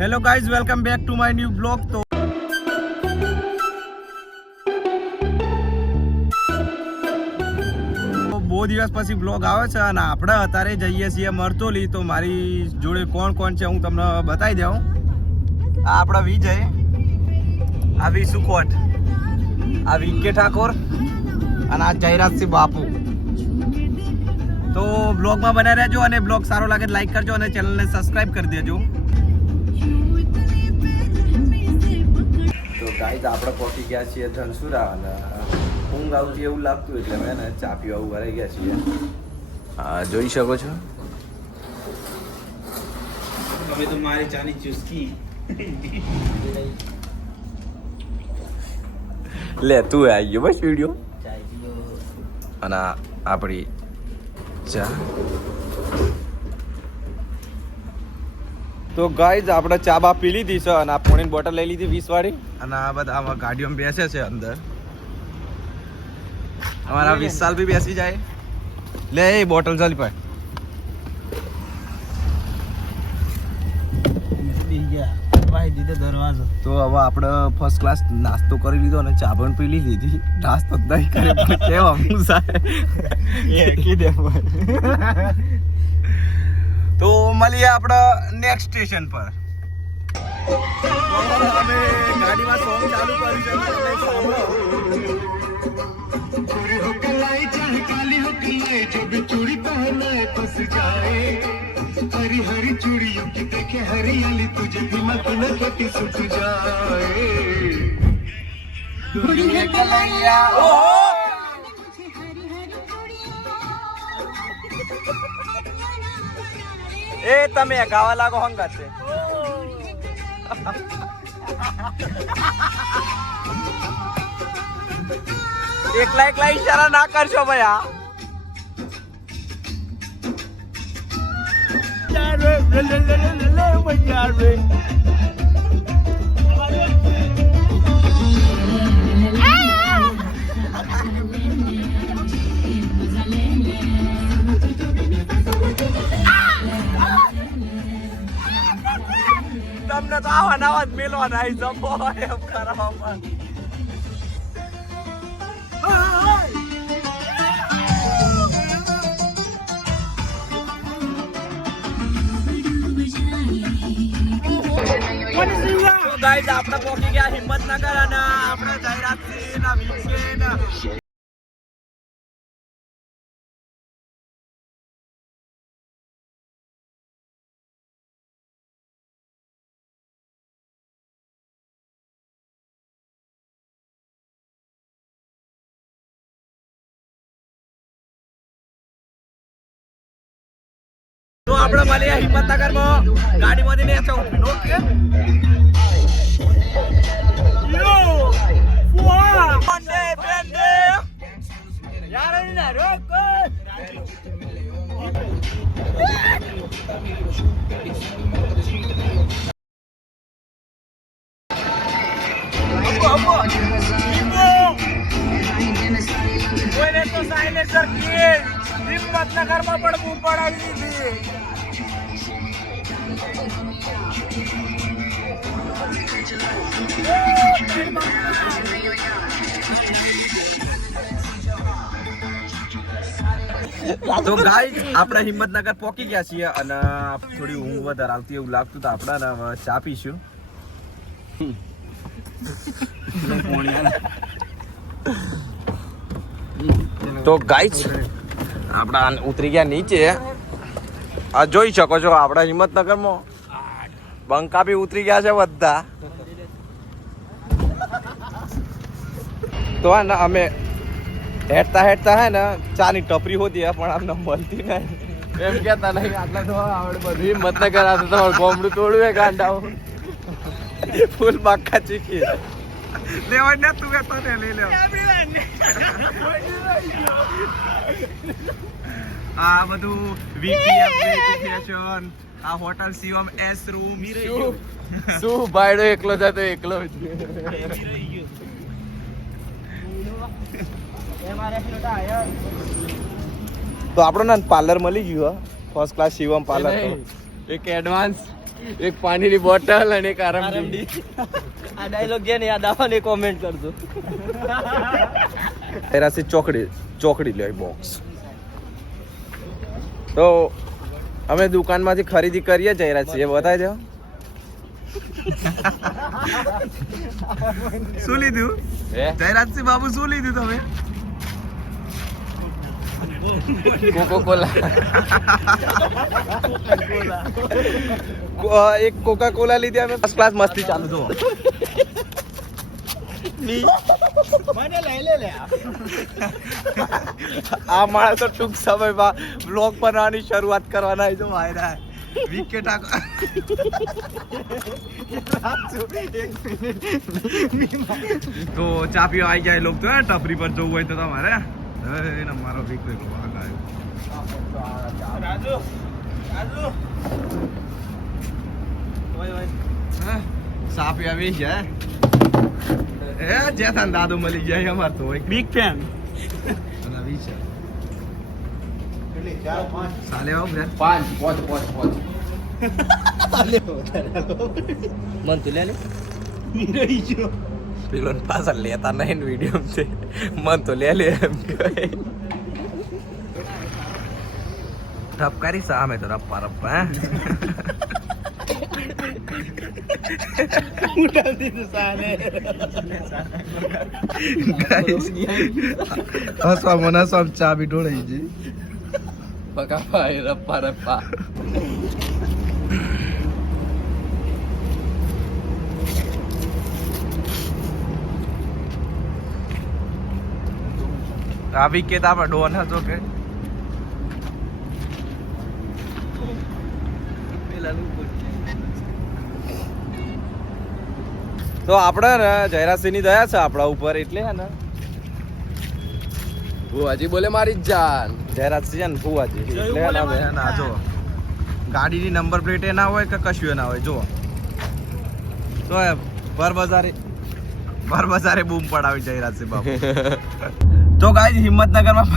Hello guys, welcome back to my new blog. તો બહુ દિવસ પછી બ્લોગ આવે છે અને આપણે અત્યારે જઈએ છીએ મરતોલી. તો મારી જોડે કોણ કોણ છે હું તમને બતાવી દઉં. આ આપણા વિજય, આ વી સુખોટ, આ વિકે ઠાકોર અને આ જયરાજસિંહ બાપુ. તો બ્લોગમાં બન્યા રહેજો અને બ્લોગ સારો લાગે લાઈક કરજો અને ચેનલને સબસ્ક્રાઇબ કરી દેજો. તો ગાઈઝ આપણે પહોંચી ગયા છીએ ધનસુરા અને ઊંઘ આવતી એવું લાગતું એટલે મેં ને ચા પીવા ઉભા રહી ગયા છીએ. જોઈ શકો છો તમે તો મારી ચાની ચુસ્કી. લે તું આવી ગયો બસ વિડીયો અને આપણી ચા. તો ગાઈઝ આપણે ચા બા પી લીધી છે અને આ પાણીની બોટલ લઈ લીધી 20 વાળી અને આ બધા આમાં ગાડીઓમાં બેસે છે અંદર. અમારા 20 સાલ બી બેસી જાય. લે એ બોટલ ચાલી પાય. દરવાજો તો હવે આપણે ફર્સ્ટ ક્લાસ નાસ્તો કરી લીધો અને ચા પણ પી લીધી. નાસ્તો જ નહીં કરે પણ કેવા હું સાહેબ કીધે. તો મળીએ આપણે નેક્સ્ટ સ્ટેશન પર. અમે ગાડીમાં સોંગ ચાલુ કર્યું છે. हरी हरी चूड़ियों की देखे हरियाली तुझे भी मत न खेती सुख जाए એ તમે ગાવા લાગો હંગાત છે. એકલા એકલા ઈશારા ના કરશો ભયા. તમને તો આવા નવા જ મેલવાના આવી જમો એમ કરવામાં. ગાઈઝ આપણે પહોંચી ગયા હિંમતનગર અને આપણે જયરાજસિંહ ના વિશે તો આપણે મળીએ હિંમતનગર માં ગાડીમાંથી ને ચૌથી ઓકે. હિંમતનગર માં પડવું પડાવી દીધી. તો ગાઈઝ આપણે હિંમતનગર પહોંચી ગયા છીએ અને થોડી ઊંઘ વધારે આવતી એવું લાગતું તો આપણે ચા પીશું. તો ગાઈઝ આપણે ઉતરી ગયા નીચે. આ જોઈ શકો છો આપણા હિંમતનગરમાં બંકા બી ઉતરી ગયા છે બધા. તો ને અમે હેઠતા હેઠતા હે ને ચાની ટપરી હોતી પણ આમને મળતી નહીં. એમ કેતા નહીં આટલા તો આવડે બધું હિંમતનગર આ તો તમારું ગોમડું તોડ્યું હે ગાંડાઓ. ફૂલ બાકા ચીકી લેવા ને તું કે તને લઈ લેવ. આ બધું વીપીએફ વેકેશન, આ હોટલ શિવમ એસ રૂમ. શું ભાઈડો એકલો જતો એકલો જ. તો આપણો ને પાર્લર મળી ગયું. First class Shivam parlour. એક એડવાન્સ એક પાણીની બોટલ અને એક આરમડી. આ ડાયલોગ જેને યાદ આવે ને કોમેન્ટ કરજો. એરાથી ચોકડી લે બોક્સ. તો અમે દુકાનમાંથી ખરીદી કરીએ જયરાજ છીએ, બતાવી દો. શું લીધું જયરાજ સિંહ બાબુ, શું લીધું તમે? કોકોકોલા. એક કોકા કોલા લીધી અમે. ફર્સ્ટ ક્લાસ મસ્તી ચાલુ. જો આ માણસ તો ટૂંક સમયમાં બ્લોગ બનાવવાની શરૂઆત કરવાના. જો વાયરા વિકેટ તો ચા પીવા આવી જાય લોકો તો ટપરી પર જવું હોય તો તમારે મારો વિકેટ ચા પીવા આવી જાય. જે થાન દાદુ મળી જાય અમાર તો બિગ ફેન. સાલે આવો બ્રેન 5 મન તું લે લે પેલો પાછા લેતા નહીં વિડીયો છે. મન તો લે એમ કહે. રપ કરી સામે તો રપ્પા રપ્પા. હસવા મને સમ ચા બી ઢોળાઈ છે. પકા ભાઈ રપ્પા રપ્પા. આવી કે તા ડોન હતો કે તો આપણે ને જયરાજસિંહ ની દયા છે આપણા ઉપર એટલે હે ને. ભુવાજી બોલે મારી જાન. જયરાજસિંહ છે ને ભુવાજી એટલે હે ને આ જો ગાડીની નંબર પ્લેટ એ ના હોય કે કશું ના હોય. જો તો ભર બજારે બૂમ પડાવી જયરાજસિંહ બાબુ. તો ગાઈસ હિંમતનગરમાં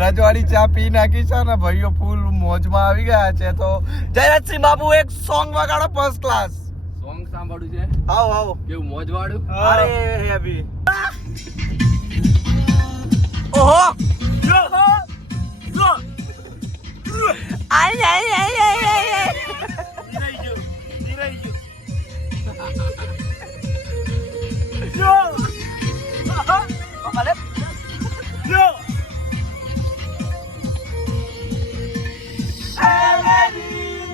રજવાડી ચા પી નાખી છે ને ભાઈઓ ફૂલ મોજમાં આવી ગયા છે. તો જયરાજસિંહ બાબુ એક સોંગ વગાડો ફર્સ્ટ ક્લાસ. સોંગ સાંભળ્યું છે? આવો આવો. કેવું મોજ વાળું? અરે હેવી. ઓહો આય આય આય આય આય. Yo! Vale. Yo!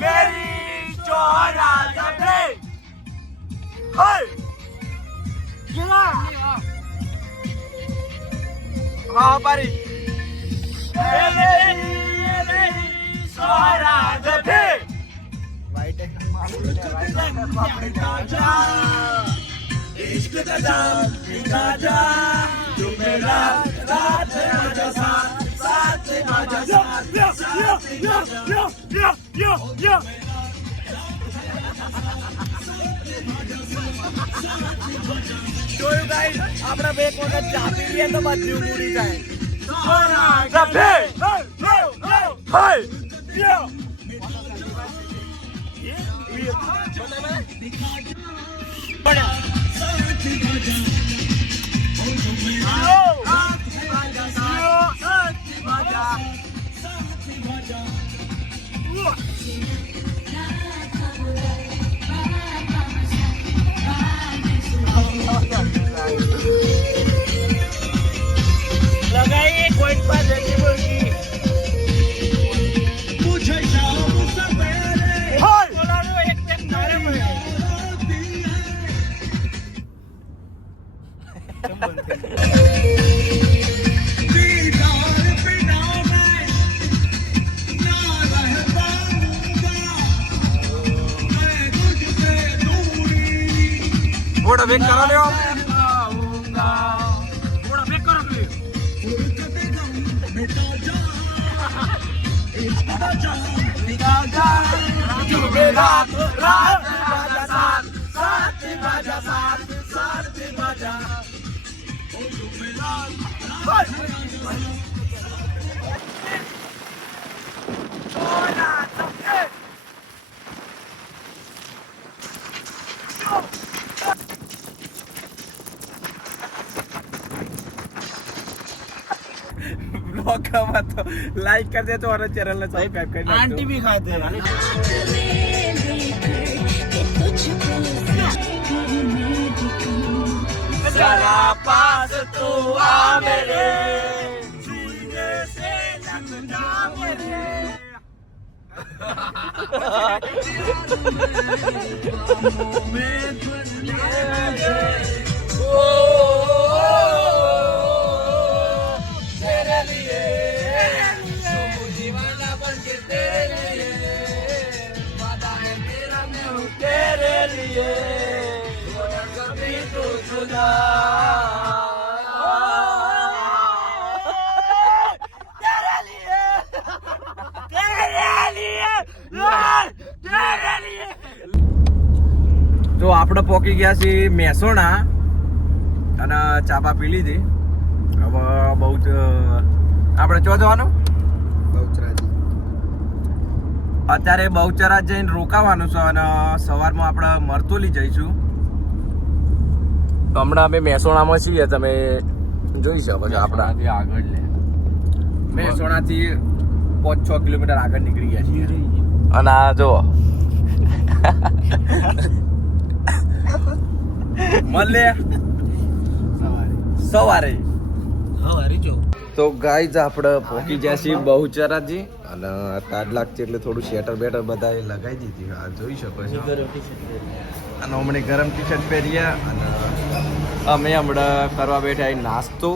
Mary Chora Zabe. Hey! Gila. Wow, buddy. Mary Chora Zabe. Right. इश्क का जाम गाजा तू मेरा रात है आजा साथ आजा yo જોયું ગાઈસ આપણે બે વખત ચા પી લઈએ તો બધું પૂરી જાય. लगाइए कोई पर जल्दी बोलिए मुझे शाम सवेरे बोला लो एक नारे में थोड़ा वेट करा ले थोड़ा वेट करो બ્લોગ ગમે તો લાઈક કરી દેજો અને ચેનલ ને સબસ્ક્રાઇબ કરી નાખજો. आंटी भी खाते हैं જરા પાસ તું આ મેરે જીને સે લગ જા મેરે. तेरे लिए दीवाना बन के तेरे लिए वादा है मेरा मैं हूँ तेरे लिए कभी तो जुदा तेरे लिए तेरे लिए तेरे लिए. તો આપણે પોકી ગયા છીએ મહેસાણા અને ચાપા પી લીધી. હવે બહુ જ આપણે ચો જવાનું અત્યારે બહુચરા જઈને રોકાવાનું છે અને સવારમાં આપણે મરતોલી જઈશું. તો હમણાં અમે મહેસાણામાં છીએ, તમે જોઈ શકો છો. આપણા આગળ મહેસાણાથી 5-6 કિલોમીટર આગળ નીકળી ગયા છીએ. અને આ જો મળે સવારે. તો ગાઈઝ આપણે પહોંચી ગયા છીએ બહુચરાજી અને ટાઢ લાગશે એટલે થોડું શેટર બેટર બધા લગાવી દીધી. આ જોઈ શકો છો. અને હમણાં ગરમ ટી શર્ટ પહેર્યા અને અમે હમણાં કરવા બેઠા નાસ્તો.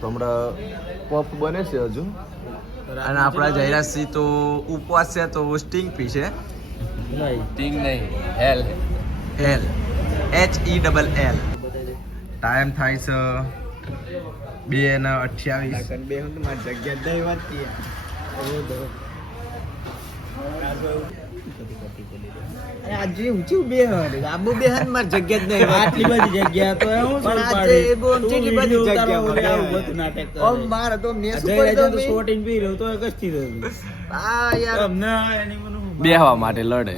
તો હમણાં પફ બને છે હજુ. અને આપણા જયરાજસિંહ તો ઉપવાસ છે તો સ્ટિંગ પી છે. સ્ટિંગ નહીં, હેલ હેલ HELL. ટાઈમ થાય છે 2:88. બેહવા માટે લડે.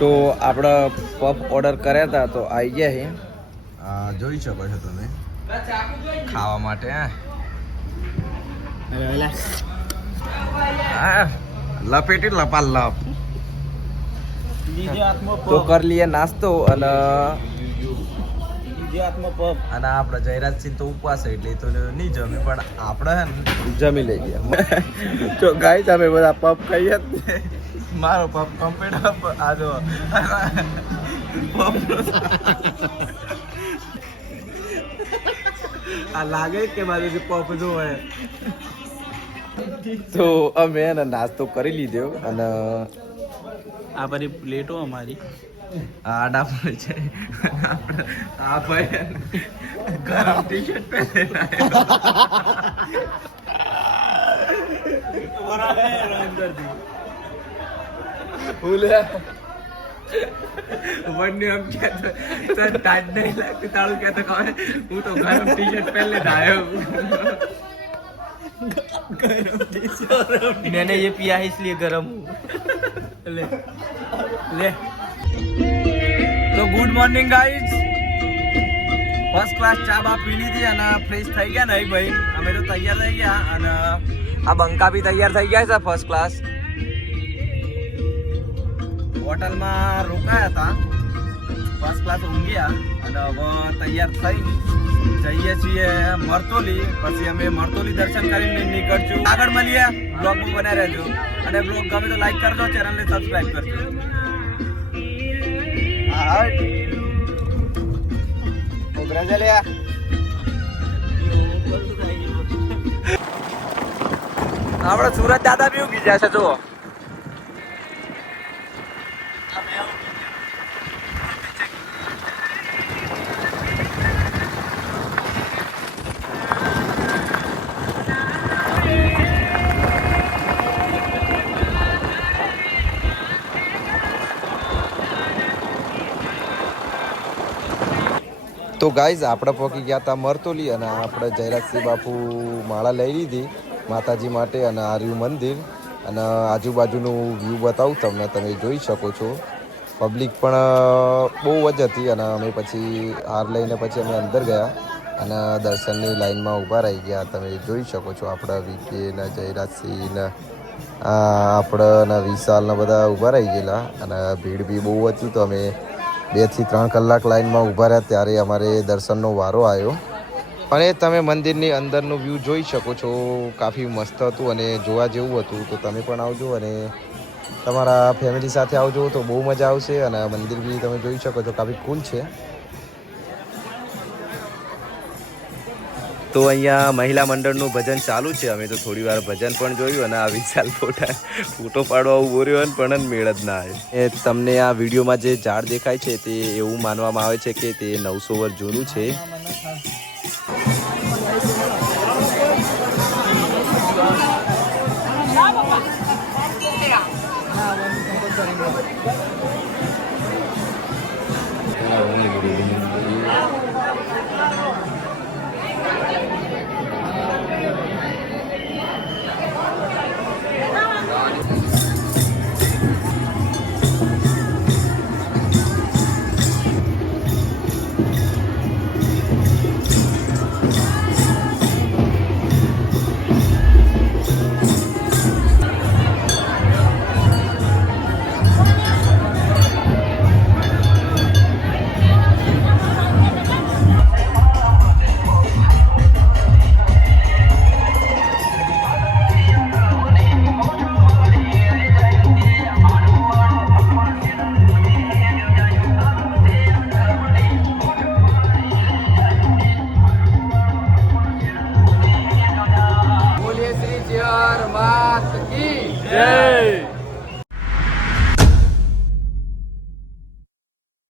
તો આપણે પફ ઓર્ડર કર્યા હતા તો આવી ગયા છે. જોઈ શકો છો તમે ખાવા માટે. લપેટી લપાલપ. તો કરી લઈએ નાસ્તો અને આપણે જયરાજસિંહ તો ઉપવાસ છે એટલે તો નહીં જમે, પણ આપણે હે ને જમી લઈએ. તો ગાઈસ અમે બધા પફ ખાઈએ જ ને. મારો પફ કમ્પ્લીટ આ જો આ લાગે કે મારે પફ જો હોય. તો અમે એને નાસ્તો કરી લીધો અને આ બધી પ્લેટો અમારી આડા પર છે. આ ભાઈ ગરમ ટી શર્ટ પહેરેલા વન્ય એમ કહેતો તો ટાઈટ નહીં લાગતું. તારું કહેતો ખબર હું તો ગરમ ટી શર્ટ પહેલે આવ્યો. मैंने ये पिया है इसलिए गरम લે લે. તો good morning guys. First class ચા બા પી લીધી અને ફ્રેશ થઈ ગયા નહીં ભાઈ. અમે તો તૈયાર થઈ ગયા અને આ બંકા બી તૈયાર થઈ ગયા છે ફર્સ્ટ ક્લાસ. હોટલમાં રોકાયા હતા, ફર્સ્ટ ક્લાસ ઊંઘ્યા અને હવે તૈયાર થઈ જઈએ છીએ મરતોલી. પછી અમે મરતોલી દર્શન કરીને નીકળશું. આગળ મળીએ. બ્લોગમાં બનાવી રહેજો અને બ્લોગ ગમે તો લાઈક કરજો, ચેનલને સબસ્ક્રાઈબ કરજો. આપણે સુરત દાદા બી ઉગી ગયા છે જુઓ. તો ગાઈઝ આપણે પહોંચી ગયા હતા મરતોલી અને આપણે જયરાજસિંહ બાપુ માળા લઈ લીધી માતાજી માટે અને આ રહ્યું મંદિર અને આજુબાજુનું વ્યૂ બતાવું તમને, તમે જોઈ શકો છો. પબ્લિક પણ બહુ જ હતી અને અમે પછી હાર લઈને પછી અમે અંદર ગયા અને દર્શનની લાઈનમાં ઊભા રહી ગયા. તમે જોઈ શકો છો આપણા વીકે ને જયરાજસિંહ ને આપણે વિશાલને બધા ઊભા રહી ગયેલા અને ભીડ બી બહુ હતી. તો અમે 2 થી 3 કલાક લાઈનમાં ઊભા રહ્યા ત્યારે અમારે દર્શનનો વારો આવ્યો. અને તમે મંદિરની અંદરનું વ્યૂ જોઈ શકો છો, કાફી મસ્ત હતું અને જોવા જેવું હતું. તો તમે પણ આવજો અને તમારા ફેમિલી સાથે આવજો તો બહુ મજા આવશે. અને મંદિર બી તમે જોઈ શકો છો કાફી કુલ છે. તો અહીંયા મહિલા મંડળનું ભજન ચાલુ છે. અમે તો થોડી વાર ભજન પણ જોયું અને આ વિશાલ ફોટો પાડવા ઉભો રહ્યો પણ મેળ જ ના આવે. તમને આ વિડીયોમાં જે ઝાડ દેખાય છે તે એવું માનવામાં આવે છે કે તે 900 વર્ષ જૂનું છે. જય